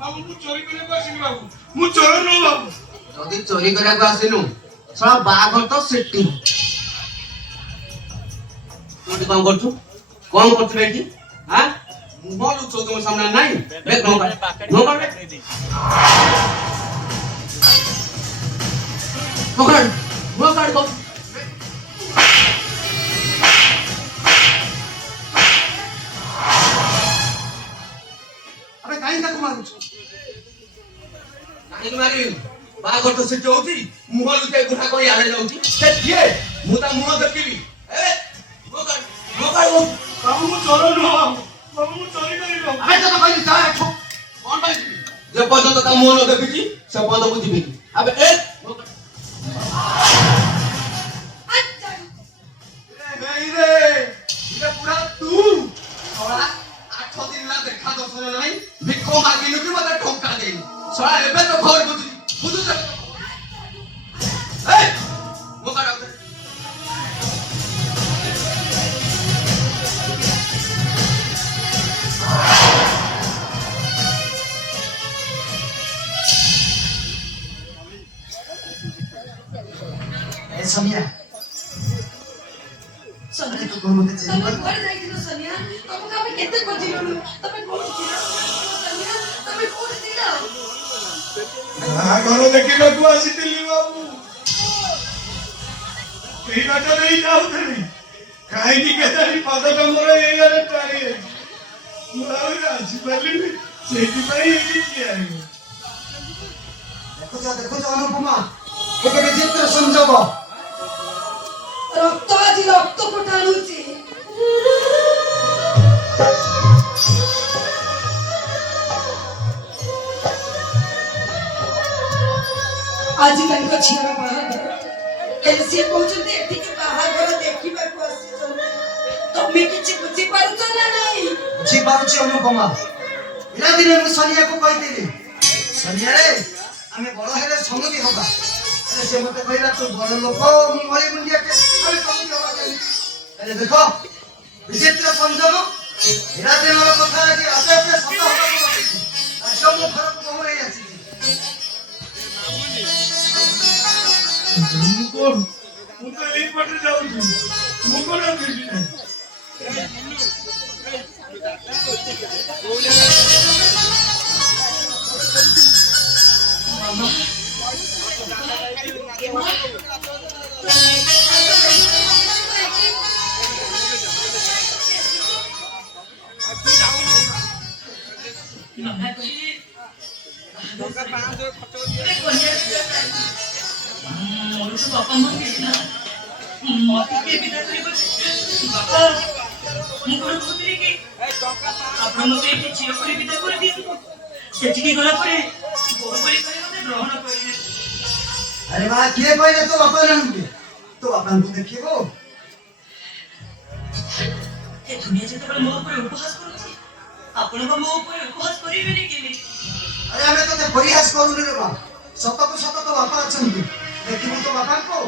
बाबू मु चोरी करे को आसिनी बाबू मु चोर न बाबू जदी चोरी करिया को आसिनु साला बाघ तो सिटी तू कौन करछु बेटी हां मोलू चो तुम सामने नहीं देख नो कर को अबे काहे का मारू काहे को मारी बाघ तो सिटी होती मुह लुटे गुठा को यारे जाउती से किए मु ता मुह देखिबी ए मो कर बाबू मु चोर न बाबू मु चोरी करे बाबू अबे तो कहली जा कौन भाई जे पर्यंत ता मुह न देखिची से पर्यंत बुझिबी अबे ए नहीं रे ये पूरा तू थोड़ा 8 दिन ला देखा दर्शन नहीं भिको मागिनु कि मते ठोका दे साला एबे तो घर बुझु ए मो कर आउ ए समिया सोनिया तो कोन मते चेंज तमे कोइ जाइथिलो सोनिया तमे काबे केते खोजिलो तमे कोइ थिलो सोनिया तमे कोइ थिलो घर देखिला तू आसीतिली बाबू एही बाटा नहीं जाउतली काहे की केतारी पादटा मोर एयारे टारी मुआवे आसी पाली सेठी पाई एकी किया देखो जा अनुपमा एक विचित्र संजोग रक्त आज रक्त फुटाणुची आज तंक झियर बाहाघर एलसी कहउछन्ते एठिके बाहाघर देखिबाकू आसीछन्ते तमे किछि बुझि पारुछ ना नाही बुझी पारुछि अनुपमा इला दिने मु सोनिया को कहितिली सोनिया रे हमें बड़ हेले संगति होबा अरे से मते कहला तू बड़ लोक मु मरी मुंडिया के अरे संगति होबा के अरे देखो विचित्र संजोग इला दिने कथा है कि आपे आपे सत्य होबा को आज मु घर को मोरे आछि मुको मुको एही बाटे जाउछी मुको ना देखि मामा अरे बा किए कहले तो बापा नंदे तो बापा को देखिबो ए दुनिया जते बड़ मोह पर उपहास करूची आपण को मोह पर उपहास करिबेनी केली अरे हमें तो प्रयास करू रे बा सत तो बापा अछंती देखिबो तो बापा को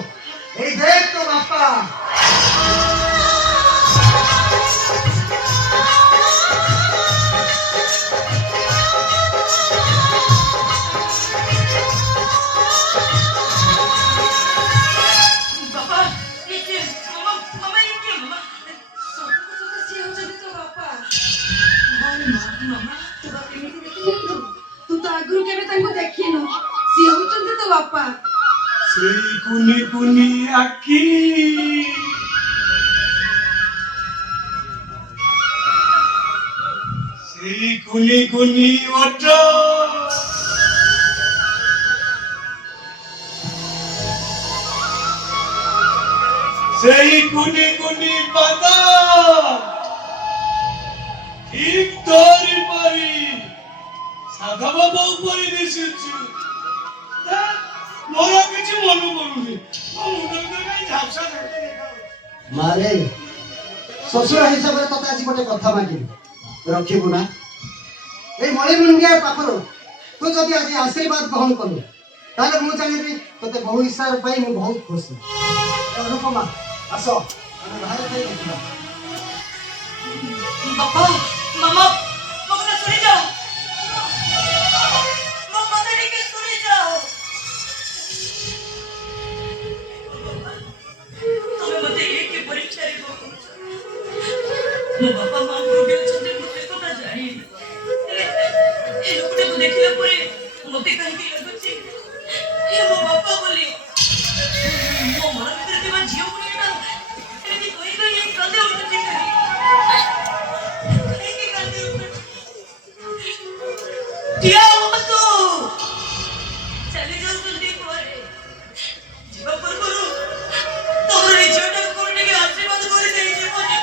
ए देख तो बापा बापा सेई कुनी कुनी आखी सेई कुनी कुनी ओठ सेई कुनी कुनी पादा ठीक तोरी परी साधा बाबा उपरी दिसुछु मोरा किछि मनु पडुनी मुंडा काई झापसा झापसा देखा मारे ससुर हिसाब रे तते आज गोटे कथा मागिबी रखिबु ना ए मळे मुंडिया पाखरो तू जदी आज आशीर्वाद ग्रहण करू ताले मु चाहेबी तते बहु हिसाब पाई मु बहुत खुशी अनुपमा आसो हम बाहर खाई देखिबा बापा मामा मगना सुनी जाओ ମୋ ବାପା ମା କୋଉଠି ଅଛନ୍ତି ମୁଁ ସେ କଥା ଜାଣିନି। ଏ ଲୋକଟାକୁ ଦେଖିଲା ପରେ ମତେ କାହିଁକି ଲାଗୁଛି ଏ ମୋ ବାପା ବୋଲି। ମୋ ମନ ଭିତରେ ଥିବା ଝିଅ ଗୁଡିକ ଏମିତି କହି କହି କାନ୍ଦି ଉଠୁଛି କାହିଁକି କାନ୍ଦି ଉଠୁଛି। ଠିଆ ହୁଅନ୍ତୁ, ଚାଲି ଯାଉଛନ୍ତି ପରେ। ଯିବା ପୂର୍ବରୁ ତମର ଏଇ ଝିଅଟାକୁ କୋଉଠି ଟିକେ ଆଶୀର୍ବାଦ କରି ଦେଇଯିବନି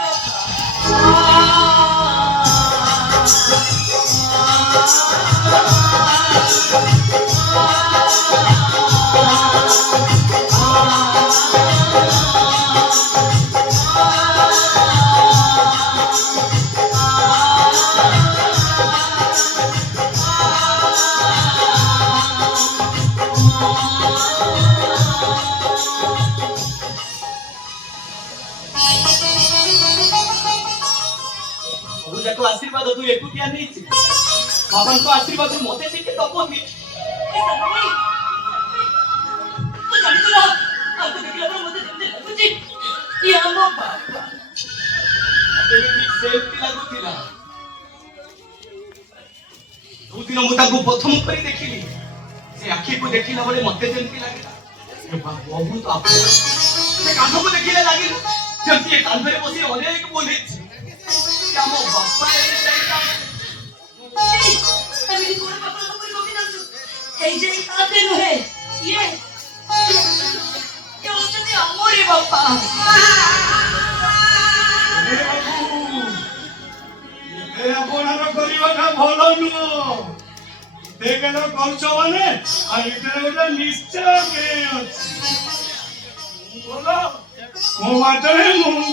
ସବୁ ଯାକ ଆଶୀର୍ବାଦ ତୁ ଏକୁଟିଆ ନେଇଛି। ବାବାଙ୍କ ଆଶୀର୍ବାଦ ମତେ ଟିକେ ଦବନି। ତୁ ଜାଣିଛୁ ନା ଆକୁ ଦେଖିଲା ପରେ ମତେ ଯେମିତି ଲାଗୁଛି ଇଏ ଆମ ବାପା। ମତେ ବି ଠିକ୍ ସେମିତି ଲାଗୁଥିଲା। ଯୋଉଦିନ ମୁଁ ତାକୁ ପ୍ରଥମ କରି ଦେଖିଲି ସେ ଆଖିକୁ ଦେଖିଲା ବେଳେ ମତେ ଯେମିତି ଲାଗିଲା ସେ ବହୁତ ଆପଣା। ସେ କାନ୍ଧକୁ ଦେଖିଲେ ଲାଗିଲା ଯେମିତି ଏ କାନ୍ଧରେ ବସି ଅନେକ ବୋଲେଇଛି। ସେ ଆମ ବାପା ଏମିତି କୋଣ ବାପା କରି ଗପି ଯାଉଛୁ। ଏଇ ଯେ କାନ୍ଦେ ନୁହେଁ ଇଏ ହଉଛନ୍ତି ଆମରି ବାପା। ଆପଣର କରିବାଟା ଭଲ ନୁହଁ। ଦେଖେଲ କରୁଛ ମାନେ ଆଉ ଏଠାରେ ଗୋଟେ ନିଶ୍ଚୟ କେହି ଅଛି। ଭଲ ମୋ ବାଟରେ ମୁଁ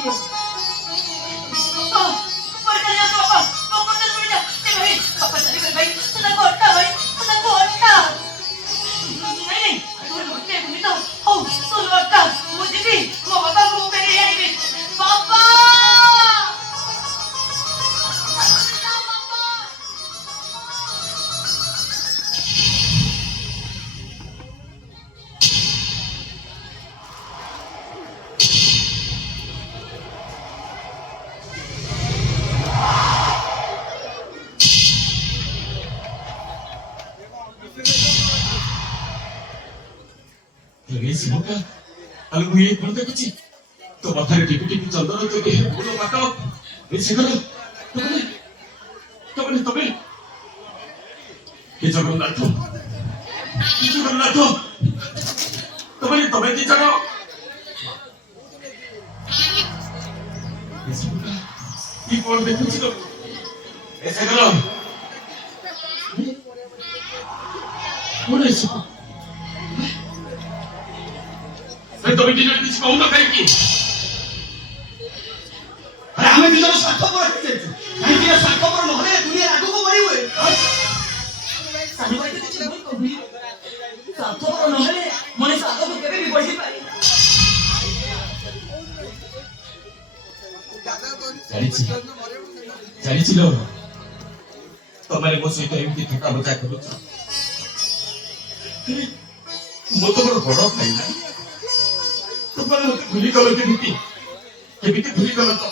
ଦେଖୁଛି ତୋ କଥାରେ ଟିପି ଟିପି ଚନ୍ଦନ ତୋ ଦେହରେ ଗୋଡ଼ ବାଟ ତମେ ଜଗନ୍ନାଥ ତମେ ଦି ଜଣ କଣ ଦେଖୁଛି ତ ତମେ ଦି ଜଣ କିଛି କହୁନ କାହିଁକି? ଆମେ ଦି ଜଣ ସ୍ୱାର୍ଥପର ହେଇଯାଇଛୁ। କାହିଁକି ନା ସ୍ୱାର୍ଥପର ନହେଲେ ଦୁନିଆରେ ଆଗକୁ ବଢି ହୁଏ। ସ୍ୱାର୍ଥପର ନହେଲେ ମଣିଷ ଆଗକୁ କେବେ ବି ବଢିପାରେ। ଜାଣିଛି ଲୋ ତମେ ମୋ ସହିତ ଏମିତି ଥକା ମଜା କରୁଛ। ମୁଁ ତମର ବଡ ଭାଇ ନା। ତମେ ମତେ ଭୁଲିଗଲ କେମିତି ଭୁଲିଗଲ ତ?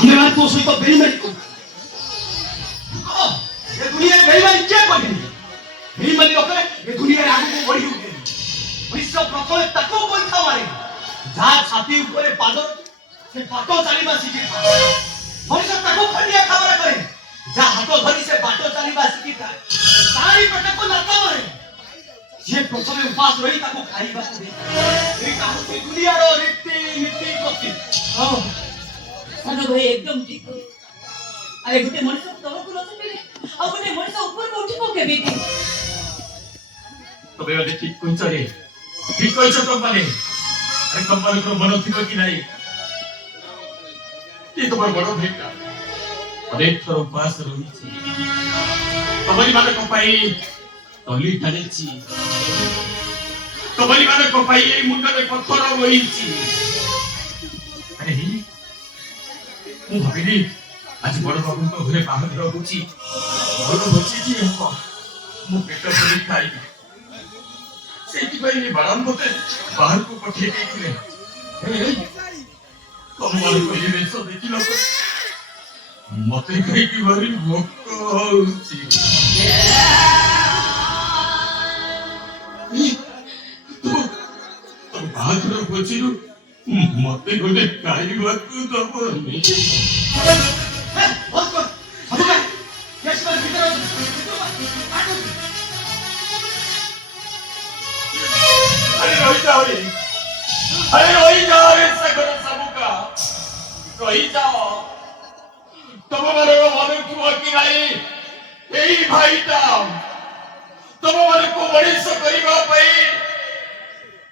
ଆମେ ତୋ ସହିତ ବେଇମାନି କରୁ। ଏ ଦୁନିଆରେ ବେଇମାନି କିଏ କରିନି? ବେଇମାନି ରଖିଲେ ଏ ଦୁନିଆରେ ଆଗକୁ ବଢି ହୁଏ। ବିଶ୍ୱ ପ୍ରଥମେ ତାକୁ ପଇସା ମାରେ ଯାହା ଛାତି ଉପରେ ପାଦ ସେ ବାଟ ଚାଲିବା ଶିଖିଥାଏ। ମଣିଷ ତାକୁ ଖଣ୍ଡିଆ ଖାବରା କରେ ଯାହା ହାତ ଧରି ସେ ବାଟ ଚାଲିବା ଶିଖିଥାଏ। ତାରି ପେଟକୁ ଲାତ ମାରେ ଯିଏ ପ୍ରଥମେ ଉପାସ ରହି ତାକୁ ଖାଇବାକୁ ଦେଇଥାଏ। ଏଇଟା ହଉଛି ଦୁନିଆର ରୀତି ଗତି। ସାନ ଭାଇ ଏକଦମ ଠିକ କହିଲେ। ଆରେ ଗୋଟେ ମଣିଷ ତଳକୁ ନ ଚାଲିଲେ ଆଉ ଗୋଟେ ମଣିଷ ଉପରକୁ ଉଠିବ କେମିତି? ତମେ ମାନେ ଠିକ କହିଛ ରେ, ଠିକ କହିଛ ତମମାନେ। ଆରେ ତମମାନଙ୍କର ମନ ଥିବ କି ନାହିଁ କି ତମର ବଡ ଭାଇଟା ଅନେକ ଥର ଉପାସ ରହିଛି। ତମରି ମାନଙ୍କ ପାଇଁ ତଲି ଟାଣିଛି। ତମରି ମାନଙ୍କ ପାଇଁ ଏଇ ମୁଣ୍ଡରେ ପଥର ବୋହିଛି। ଆରେ ମୁଁ ଭାବିଲି ଆଜି ବଡ ବାବୁଙ୍କ ଘରେ ବାହାଘର ହଉଛି, ଭଲ ବଞ୍ଚିଛି ହବ, ମୁଁ ପେଟ ପରି ଖାଇବି। ସେଇଥିପାଇଁ ବାରମ୍ବ ମତେ ବାହାରକୁ ପଠେଇ ଦେଇଥିଲେ। ତମମାନଙ୍କୁ ଏ ବେଶ ଦେଖିଲା ପରେ ମତେ କାହିଁକି ଭାରି ଭୋକ ହଉଛି। ବାହାଘର ଭୋଜିରୁ ମତେ ଗୋଟେ ଖାଇବାକୁ ଦବନି? ତମମାନଙ୍କ ମନକୁ କି ନାହିଁ ଏଇ ଭାଇଟା ତମମାନଙ୍କୁ ମଣିଷ କରିବା ପାଇଁ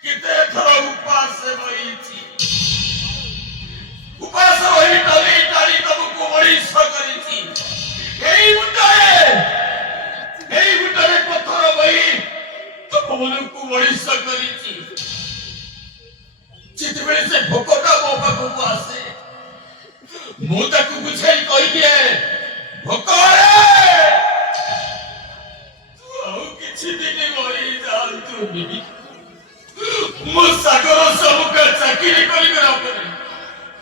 କେତେ ଥର ଉପାସ ରହିଛି। ଉପାସ ରହି ଟଳି ଟାଳି ତମକୁ ମଣିଷ କରିଛି। ଏଇ ମୁଣ୍ଡରେ ପଥର ବହି ତମମାନଙ୍କୁ ମଣିଷ କରିଛି। ଯେତେବେଳେ ସେ ଭୋକଟା ମୋ ପାଖକୁ ଆସେ ମୁଁ ତାକୁ ବୁଝାଇ କହିଦିଏ, ଭୋକ ଆଉ କିଛି ଦିନ ମରିଯାଆନ୍ତୁନି। ମୁଁ ସାଗର ସବୁକା ଚାକିରି କରିଗଲା ପରେ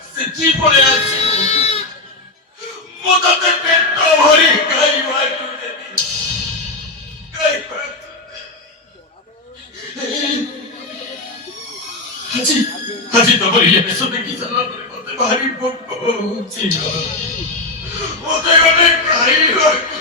ସେଠି ପଳେଇ ଆସିବୁ। ମୁଁ ତତେ ପେଟ ଭରି ଖାଇବାକୁ ଦେବି। ଆଜି ତମର ଇଏ ବେଶ ଦେଖି ସାରିଲା ପରେ ମତେ ଭାରି ଭୋକ ହଉଛି। ମତେ ଗୋଟେ ଖାଇବାକୁ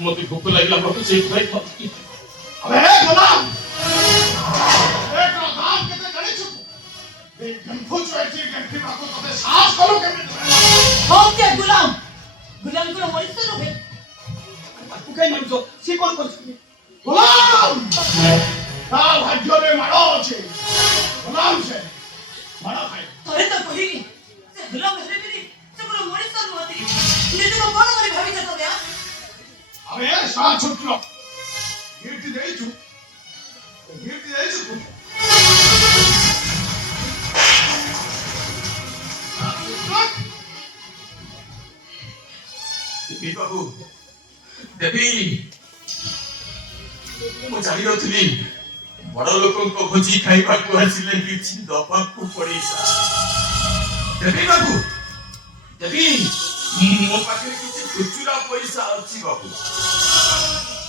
मते भूख लागला मते से खाई खाती। अबे गुलाम एक काम केते जानि छु ए गंफो चोइची गंफी माको तबे साफ करो केमे ओके गुलाम को मरिस तो रे तू काई मानजो से कोन करछी गुलाम ता भाग्य में मारो छे गुलाम से मारो खाई तोरे तो कही से गुलाम हेरे बिनी से पूरा मरिस तो होती ने तो कोन करे भाभी छ तबे अबे साथ छुट लो गिफ्ट दे छु देवी बाबू देवी ମୁଁ ଜାଣି ନଥିଲି ବଡ ଲୋକଙ୍କ ଭୋଜି ଖାଇବାକୁ ଆସିଲେ କିଛି ଦବାକୁ ପଡିଲା। ଦେବୀ ବାବୁ ଦେବୀ ମୋ ପାଖରେ କିଛି ଖୁଚୁରା ପଇସା ଅଛି ବାବୁ।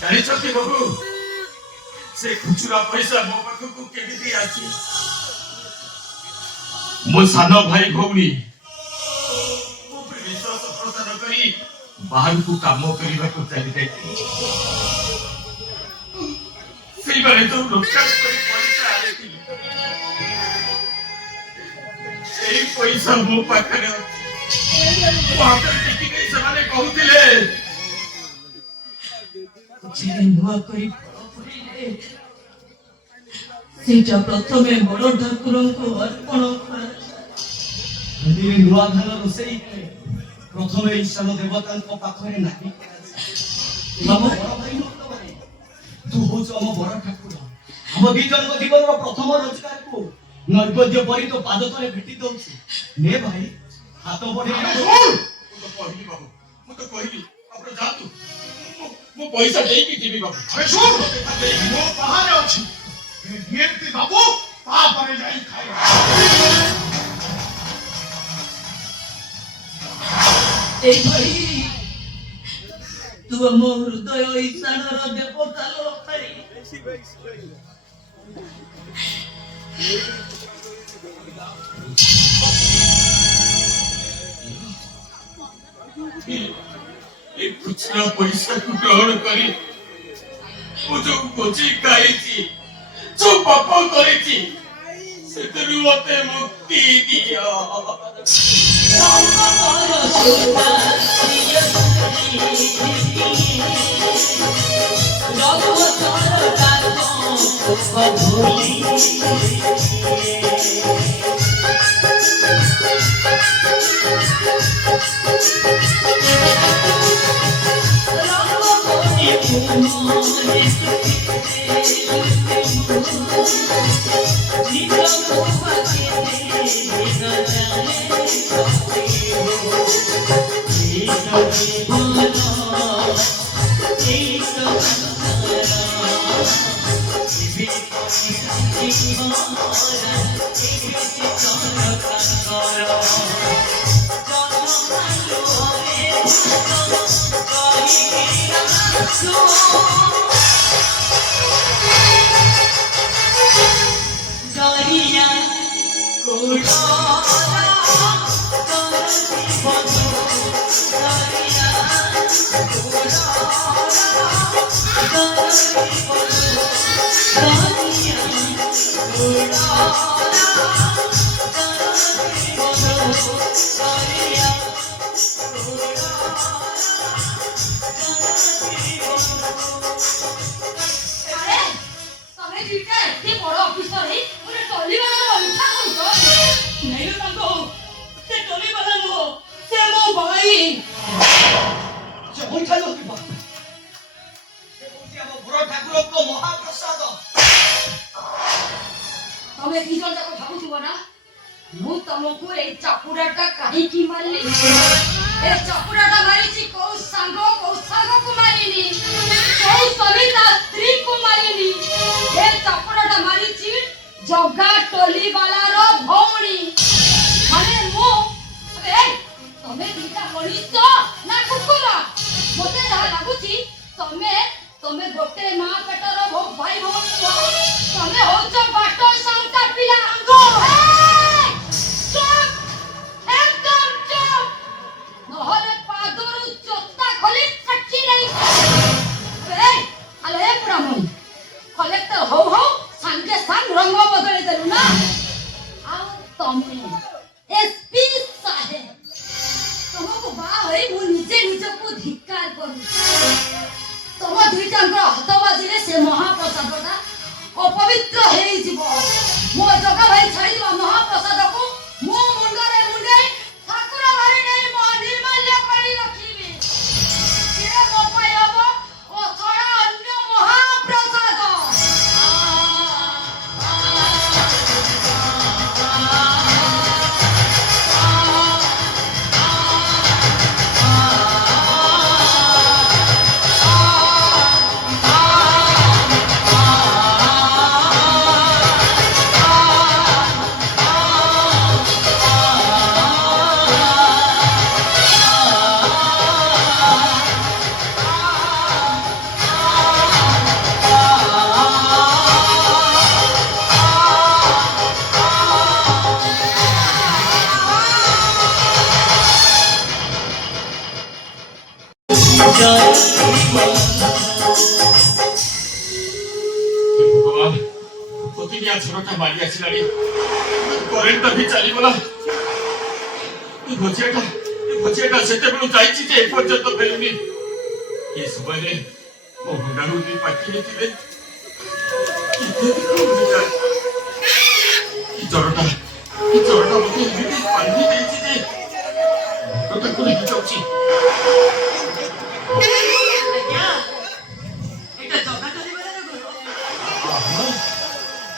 ଜାଣିଛନ୍ତି ବାବୁ ସେ ଖୁଚୁରା ପଇସା ମୋ ପାଖକୁ କେମିତି ଆସି? ମୋ ସାନ ଭାଇ ଭଉଣୀ ମୋ ଉପରେ ବିଶ୍ୱାସ ପ୍ରଦାନ କରି ବାହାରକୁ କାମ କରିବାକୁ ଚାଲି ଯାଇଥିଲେ। ସେଇମାନେ ତ ରୋଜଗାର କରି ପଇସା ଆଣିଥିଲେ। ସେଇ ପଇସା ମୋ ପାଖରେ ଅଛି। ମୋ ହାତରେ ଟେକି ନେଇ ସେମାନେ କହୁଥିଲେ ନୂଆ କରି ସେଇଟା ପ୍ରଥମେ ବଡ଼ ଠାକୁରଙ୍କୁ ଅର୍ପଣ କରାଯାଏ। ନୂଆ ଧାନ ରୋଷେଇ ପ୍ରଥମେ ଈଶାନ ଦେବତାଙ୍କ ପାଖରେ ନାହିଁ। ଆମ ବଡ ଭାଇ ତୁ ହଉଛୁ ଆମ ବଡ ଠାକୁର। ଆମ ଦି ଜଣଙ୍କ ଜୀବନର ପ୍ରଥମ ରୋଜଗାରକୁ ନୈବେଦ୍ୟ ପରି ତୋ ପାଦ ତଳେ ଭେଟି ଦଉଛୁ। ନେ ଭାଇ ହାତ ବଢେଇ ମୁଁ ତ କହିଲି ଆପଣ ଯାଆନ୍ତୁ। ମୁଁ ପଇସା ଦେଇକି ଯିବି ବାବୁ। अबे सुन वो बाहर अछि गिफ्ट दबो तापरे जाई खाइबा। এই ভাই ତୁ ଆମ ହୃଦୟ ଈଶାନର ଦେବତା ଲୋ ଭାଇ। ଏ ଖୁଚୁରା ପଇସାକୁ ଗ୍ରହଣ କରି ମୁଁ ଯୋଉ ଭୋଜି ଖାଇଛି, ଯୋଉ ପାପ କରିଛି, ସେଥିରୁ ମତେ ମୁକ୍ତି ଦିଅ।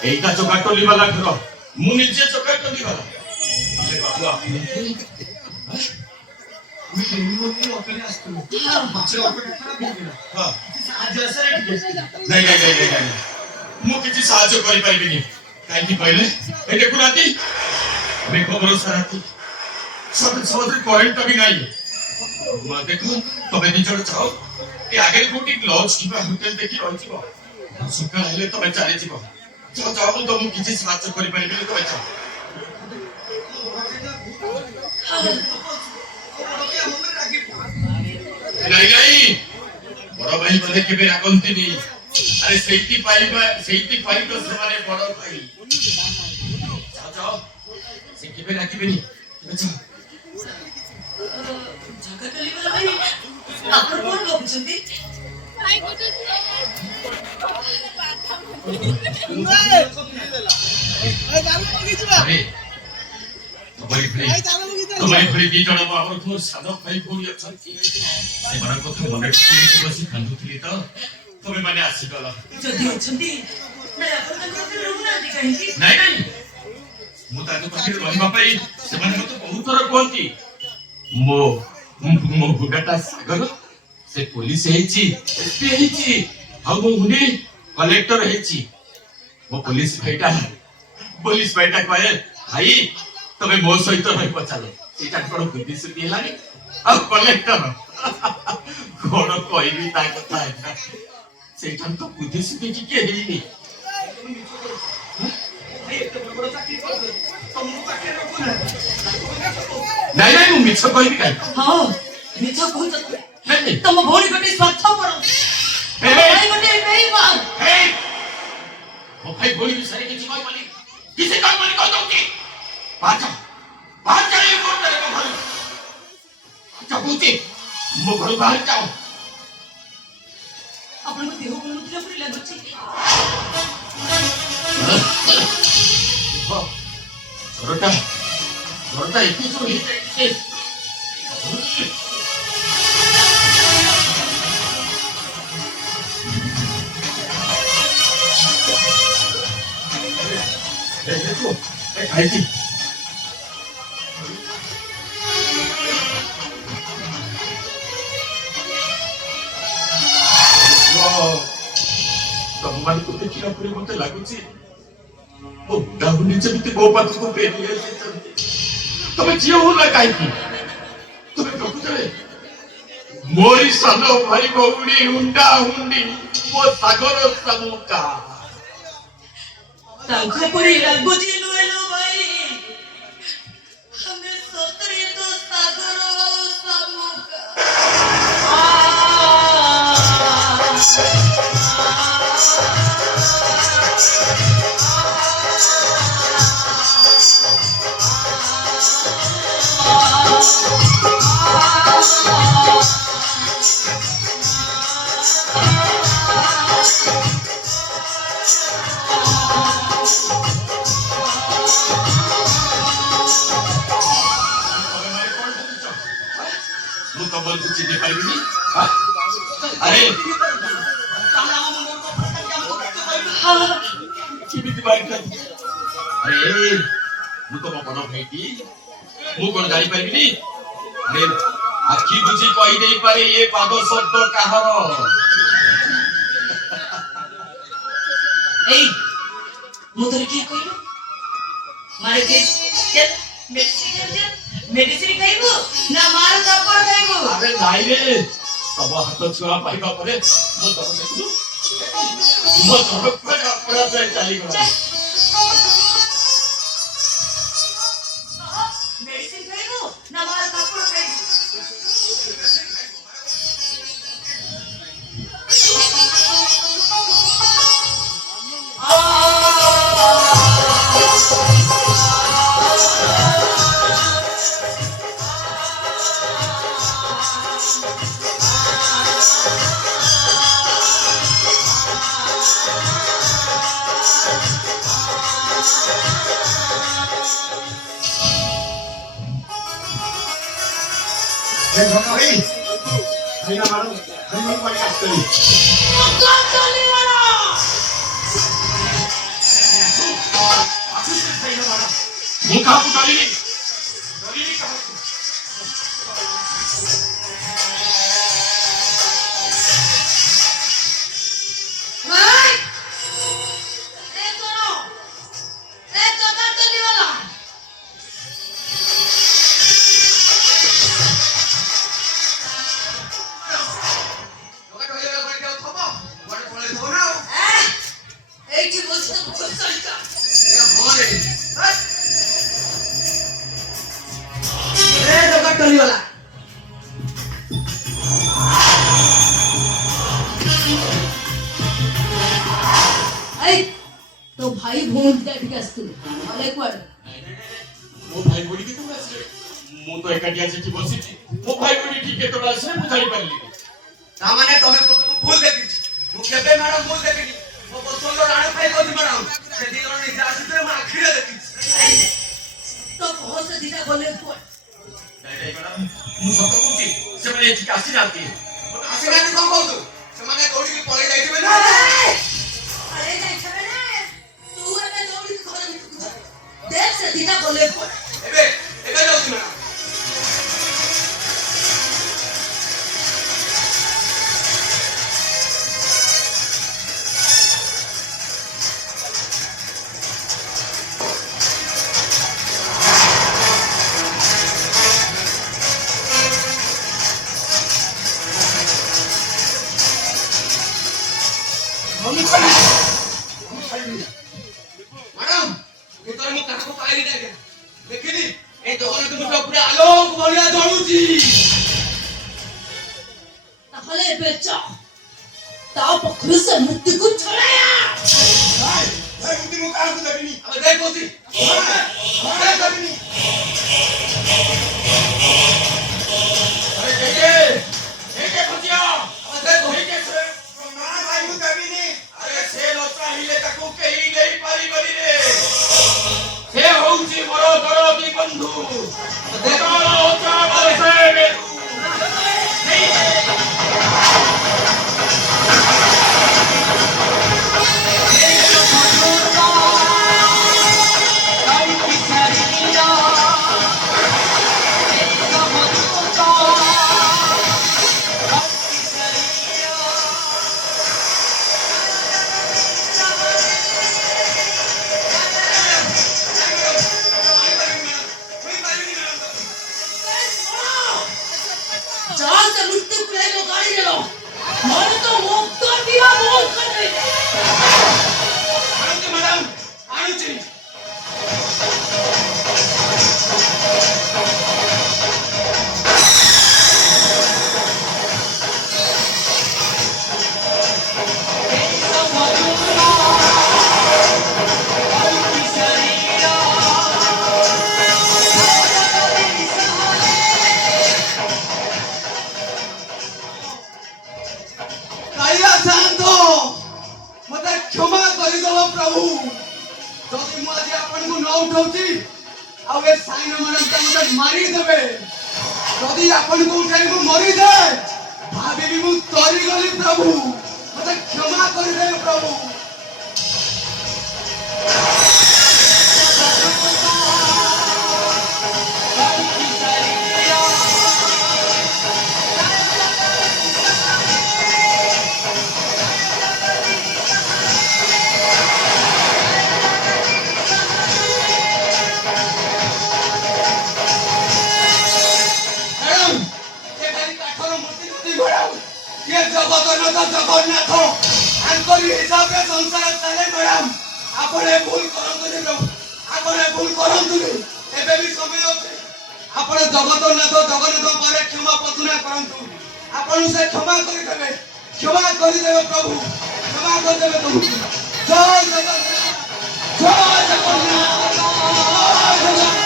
এইটা চোকাটলি वाला ঘর মু নিজে চোকাটলি वाला ले बाबू आपने मी रेल्वेमध्ये ऑटोने असतो मागच्या ऑटोने खराब गेला हां आज असं नाही ମୁଁ କିଛି ସାହାଯ୍ୟ କରିପାରିବିନି କାହିଁକି କହିଲେ ଏ ଦେଖୁନାହାନ୍ତି ମେଘ ବରଷା ରାତି ସତରେ କରେଣ୍ଟ ବି ନାହିଁ देखो तमे निजर जाओ ए आगे कोटी लॉज किबा होटल देखि रहिथिबो सकाळ हेले तमे चाली जिवो जाओ जाओ तो मु किछि साहाय्य करि परिबे तमे जाओ नहीं बड़ भाई बोले केबे रागंतिनी अरे सेठी पाई तो समाने बड़ भाई जाओ जाओ से केबे राखिबेनी तमे जाओ जगतली वाला भाई आपण कोण भाबुଛନ୍ତି अरे तुम्हारी भरी दी जण बाबर को सानो भाई भूरी अछंती सेमान को मने ठिक बसी कांदुथली तो तमे माने आसी गला जदी अछंती ना आपण तांकर रहूना दि काहेकि नहीं मु ताको पाखरे रहबा पई सेमान मते बहुत थर कहंती मो गुडाटा सागर से पुलिस हेची एसपी हेची आ मो हुनी कलेक्टर हेची मो पुलिस भाईटा कहे भाई तमे मो सहित भाई पचालो सीटा कोन बुद्धि सुनी लानी आ कलेक्टर कोन कहबी ता कथा है सेठा तो बुद्धि सुनी की के हेनी नहीं मु मिछ कहबी काई हां मिछ कहत नहीं तम भौणी गटे स्वार्थपर भौणी गटे बेईमान हे ओ भाई भौणी बिसरे किछि कहै बोली किछि कहै बोली कह दउती बाजा ये मोर तेरे को घर चबूती मो घर बाहर जाओ आपण को देह कोन उठला परी लागछि छोटा इतनी तो ही देखो आई थी तममान को देखिला परे मते लागुची ओ दाहुनी जमिते गो पात को पेरी तमे जियो होला काई की तमे प्रकृतरे मोरी सानो भाई गौड़ी हुंडा हुंडी वो सागर समुका तांका परी लागुची लोएलो भाई हमें सतरे तो सागर समुका कमल कुछ नहीं पाएगी अरे अरे मु तो बड़ भाई की मु कोन गाड़ी पाइबिनी अरे आखी बुझी कहि देई पारे ये पाद शब्द काहर ए मोदर की कहिलो मारे के मेडिसिन खाइबो ना मार थप्पड़ खाइबो अरे नाइ रे सब हाथ छुआ पाइबा परे मो तो देखलु मो तो अपना से चली गला मेडिसिन खाइबो ना मार थप्पड़ खाइबो भाई भैया मारो हम पड़ के कौन चली वाला मुखा पुटाली नहीं कहा ଭାଇ ଭଉଣୀ ଦିଟା ଟିକେ ଆସିଥିଲେ ନହେଲେ କୁଆଡେ ମୋ ଭାଇ ଭଉଣୀ କେତେବେଳେ ଆସିଲେ? ମୁଁ ତ ଏକାଠିଆ ସେଠି ବସିଛି। ମୋ ଭାଇ ଭଉଣୀ ଠିକ କେତେବେଳେ ଆସିଲେ ମୁଁ ଜାଣିପାରିଲିନି। ତାମାନେ ତମେ ଭୁଲ ଦେଖିଛି। ମୁଁ କେବେ ମ୍ୟାଡମ ଭୁଲ ଦେଖିନି। ମୋ ପସନ୍ଦ ରାଣ ଖାଇ କହୁଛି ମ୍ୟାଡମ। ସେ ଦି ଜଣ ନିଜେ ଆସିଥିଲେ ମୁଁ ଆଖିରେ ଦେଖିଛି। ତ କହ ସେ ଦିଟା ଗଲେ କୁଆଡେ ନାଇଁ ନାଇଁ ମ୍ୟାଡାମ, ମୁଁ ସତ କହୁଛି ସେମାନେ ଏଠିକି ଆସିନାହାନ୍ତି। ଆସିନାହାନ୍ତି କଣ କହୁଛୁ? ସେମାନେ ଦୌଡ଼ିକି ପଳେଇ ଯାଇଥିବେ ନା? ଆରେ ଯାଇଛବେ ନା ତୁ ଏବେ ଦୌଡ଼ିକି ଘର ଭିତରକୁ ଯା ଦେଖ ସେ ଦିଟା ଗଲେ କୁଆଡେ ଏବେ ଏବେ ଯାଉଛି ମ୍ୟାଡମ। ମ୍ୟାଡମ ଭିତରେ ମୁଁ କାହାକୁ ପାଇଲି ନାହିଁ। ଦେଖିଲି ଏ ଜଗନ୍ନାଥ ମୁଣ୍ଡ ପୁରା ଆଲୋକ ଭଳିଆ ଜଳୁଛି। ତାହେଲେ ଏବେ ଯା ତା ପାଖରୁ ସେ ମୂର୍ତ୍ତିକୁ ଛଡ଼ାୟା ଭାଇ ଭାଇ ମୁଁ କାହାକୁ ଦେବିନି। ଆମେ ଯାଇ କହୁଛି ଦେବିନି। ଆରେ ଦେଖେ ଖୋଜିଆ। ଆମେ ଯାଇ କହୁଛି ନା ଭାଇ ମୁଁ ଦେବିନି। ଆରେ ସେ ନ ଚାହିଁଲେ ତାକୁ କେହି ନେଇପାରିବନି ରେ। ସେ ହଉଛି ମୋର ଦରଦୀ ବନ୍ଧୁ। जा से मृत्यु ले लो गाड़ी ले लो मन तो मुक्त दिया बोल कर दे ମ୍ୟାଡମ ଆଣୁଛି। କାଳିଆ ସାଆନ୍ତ ମତେ କ୍ଷମା କରିଦେବ ପ୍ରଭୁ। ଯଦି ମୁଁ ଆଜି ଆପଣଙ୍କୁ ନ ଉଠଉଛି ଆଉ ଏ ସାଇନ ମ୍ୟାଡମ ମତେ ମାରିଦେବେ। ଯଦି ଆପଣଙ୍କୁ ଉଠାଇ ମୁଁ ମରିଯାଏ ଭାବିବି ମୁଁ ତରିଗଲି ପ୍ରଭୁ। ମତେ କ୍ଷମା କରିଦେବେ ପ୍ରଭୁ। ମ୍ୟାଡମ ଏ ଖାଲି କାଠର ମୂର୍ତ୍ତି ନୁହନ୍ତି ମ୍ୟାଡମ। ଇଏ ଜଗତନାଥ ଜଗନ୍ନାଥ ତାଙ୍କରି ହିସାବରେ ସଂସାର ଚାଲେ ମ୍ୟାଡମ। ଆପଣ ଏ ଭୁଲ କରନ୍ତୁନି ପ୍ରଭୁ। ଆପଣ ଏ ଭୁଲ କରନ୍ତୁନି। ଏବେ ବି ସମୟ ଅଛି। ଆପଣ ଜଗତନାଥ ଜଗନ୍ନାଥ ପରେ କ୍ଷମା ପ୍ରାର୍ଥନା କରନ୍ତୁ। ଆପଣଙ୍କୁ ସେ କ୍ଷମା କରିଦେବେ। କ୍ଷମା କରିଦେବେ ପ୍ରଭୁ। କ୍ଷମା କରିଦେବେ ପ୍ରଭୁ। ଜୟ ଜଗନ୍ନାଥ ଜୟ ଜଗନ୍ନାଥ ଜୟ ଜଗନ୍ନାଥ।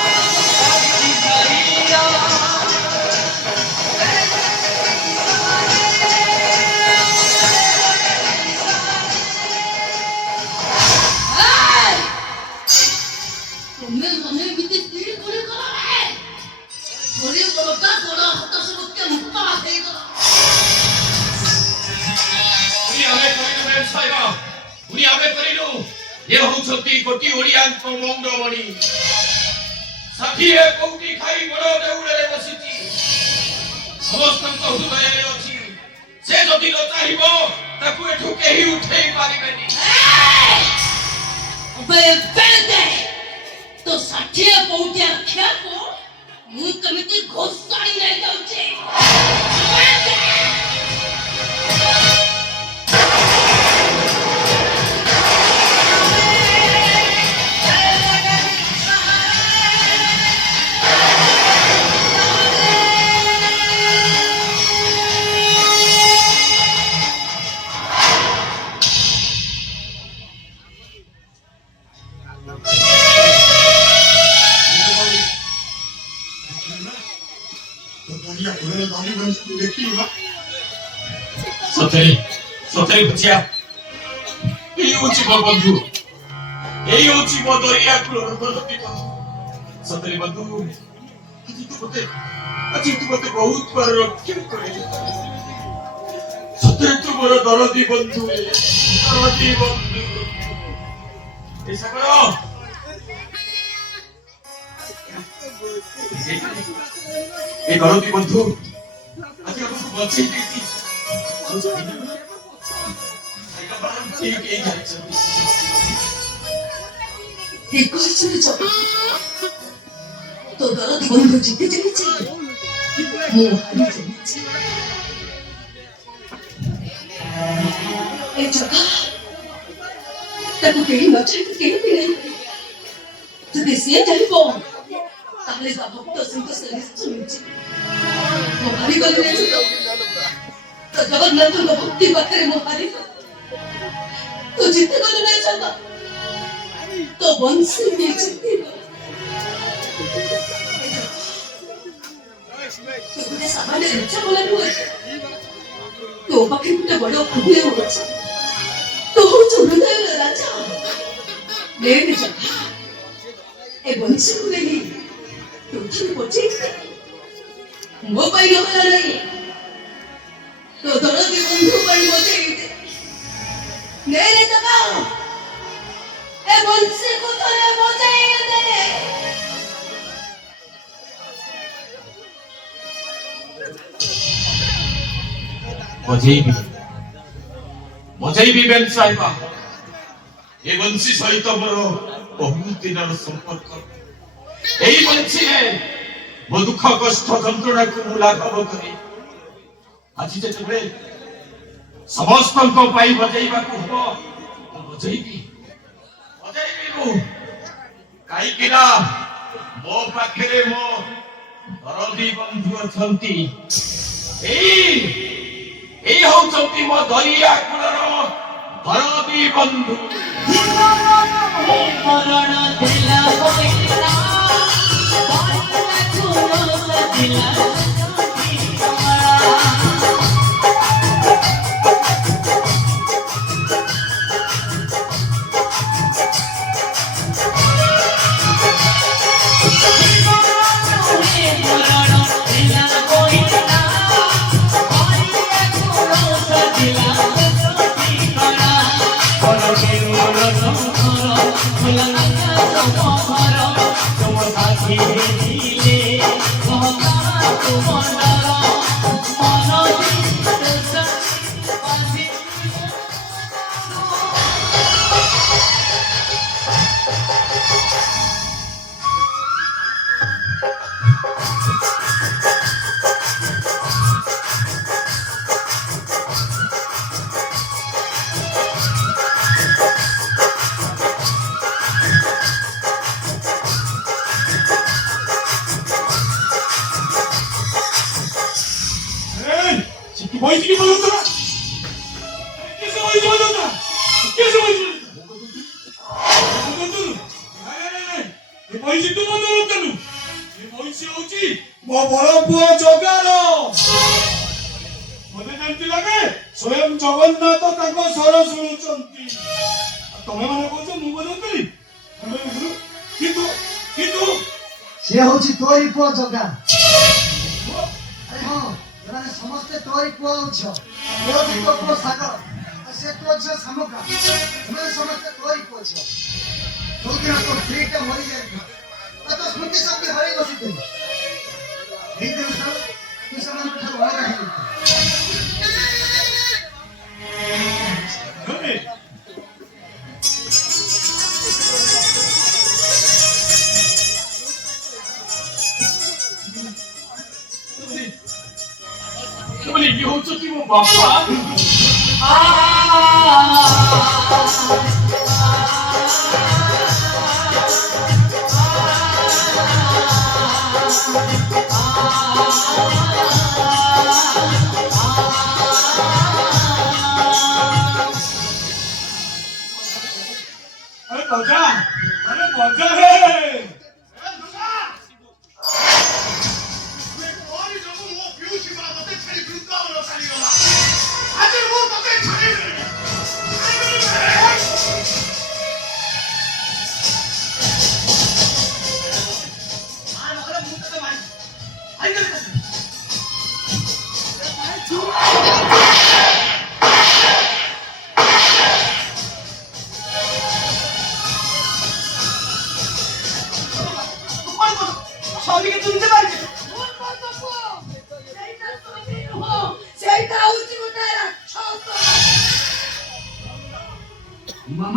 तुम्हें मने बीते तीर कोड़े करा है कोड़े कोड़ा कोड़ा हाथ से मुक्के मुक्का दे दो उनी आमे करिनु मेम साहिबा। उनी आमे करिनु। ये होउछती कोटी ओडियान मौंडमणि। षाठिए कोटी खाई बड़ देउळे बसिची। समस्तଙ୍କ ହୃଦୟରେ ଅଛି। ସେ ଯଦି ନ ଚାହିଁବ ତାକୁ ଏଠୁ କେହି ଉଠେଇ ପାରିବେନି। अबे बेटे तो 60 पौटिया ख्या को ମୁଁ କେମିତି ଘୋଷାଡ଼ି ନେଇ ଯାଉଛି କେବଳ ଧନୀ ବଂଶକୁ ଦେଖିଲି ବା ସତରେ ସତରେ ବୁଝିଆ ଏଇ ହଉଛି ମୋ ବନ୍ଧୁ ଏଇ ହଉଛି ମୋ ଦରିଆ କୂଳର ଦରଦୀ ବନ୍ଧୁ ସତରେ ବନ୍ଧୁ ଆଜି ତୁ ମତେ ବହୁତ ବାର ରକ୍ଷା କରିଲୁ ସତରେ ତୁ ମୋର ଦରଦୀ ବନ୍ଧୁ ଦରଦୀ ବନ୍ଧୁ ଏ ସାଗର ଏ ଦରଦୀ ବନ୍ଧୁ ଆଜି ଆମକୁ ବଞ୍ଚେଇ ଦେଇଛି तो दर्द बंधु जीते चलेছে ମୁଁ ହାରି ଯାଇଛି ଏ ଜଗା ତାକୁ କେହି ନଚାଇକି କେହି ବି ନାହିଁ ଯଦି ସିଏ ଚାହିଁବ ତାହେଲେ ତା ଭକ୍ତ ସନ୍ତୋଷ ନିଶ୍ଚୟ ମିଳିଛି ମୁଁ ହାରିଗଲି ରେ ତ ଜଗନ୍ନାଥଙ୍କ ଭକ୍ତି ପାଖରେ ମୁଁ ହାରିଗଲି ତୁ ଜିତିଗଲୁ ରେ ଜଗା तो वंशी में जीती तो कुछ सामान्य रिक्शा बोला हुआ तो बाकी कुछ बड़ा खुले हो गया तो हो चुनता है राजा ले जा ए वंशी को नहीं तो तुम बचे वो पाई हो नहीं तो दोनों के बंधु पाई बचे मेरे जगह ए वंशी को तोरे बचाई दे बजेबी बेन साहिबा ए वंशी सहित मोर बहुत दिन संपर्क यही वंशी है मो दुख कष्ट जंत्रणा को मु लाघव करी आज जेते समस्त बजेबा को हो बजेबी कहीं मो पाखे मो दरदी बंधु अछंती होती मो दरिया कूलर दरदी बंधु स्वयं जगन्नाथ स्वर शुणुंट तमें मैंने कौच मुझे ସେ ହଉଛି ତୋରି ପୁଅ ଜଗା ଆରେ ହଁ ଏମାନେ ସମସ୍ତେ ତୋରି ପୁଅ ହଉଛ ଏ ହଉଛି ତୋ ପୁଅ ସାଗର ସେ ତୋ ଝିଅ ଶାମୁକା ଏମାନେ ସମସ୍ତେ ତୋରି ପୁଅ ଝିଅ ଯୋଉଦିନ ତୋ ସ୍ତ୍ରୀଟା ମରିଯାଇଥିଲା ତୋ ସ୍ମୃତି ଶକ୍ତି ହରେଇ ବସିଥିଲି ଏଇ ଦିନ ତୁ ସେମାନଙ୍କ ଠାରୁ ଅଲଗା ହେଇଯାଇଥିଲୁ ये हो चुकी वो बापा अरे बजा है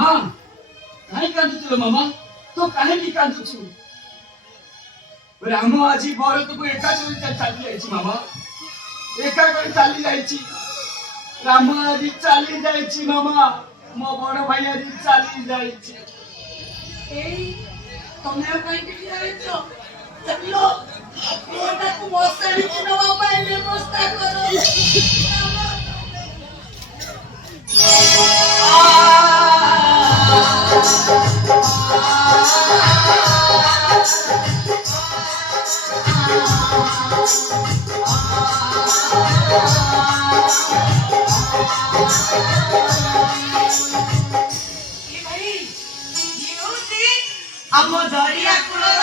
ମାମା କାହିଁ କାନ୍ଦୁଛୁ ମାମା? ତୁ କାହିଁକି କାନ୍ଦୁଛୁ? ରାମ ଆଜି ଭରତକୁ ଏକା କରି ଚାଲି ଯାଇଛି ମାମା, ଏକା କରି ଚାଲି ଯାଇଛି। ରାମ ଆଜି ଚାଲି ଯାଇଛି ମାମା, ମୋ ବଡ ଭାଇ ଆଜି ଚାଲି ଯାଇଛି। ଏଇ ତମେ ଆଉ କାହିଁକି ଠିଆ ହେଇଛ? ଚାଲ ମୁଁ ତାକୁ ମଶାଣିକୁ ନବା ପାଇଁ ବ୍ୟବସ୍ଥା କର। ଆମ ଦରିଆ କୂଳର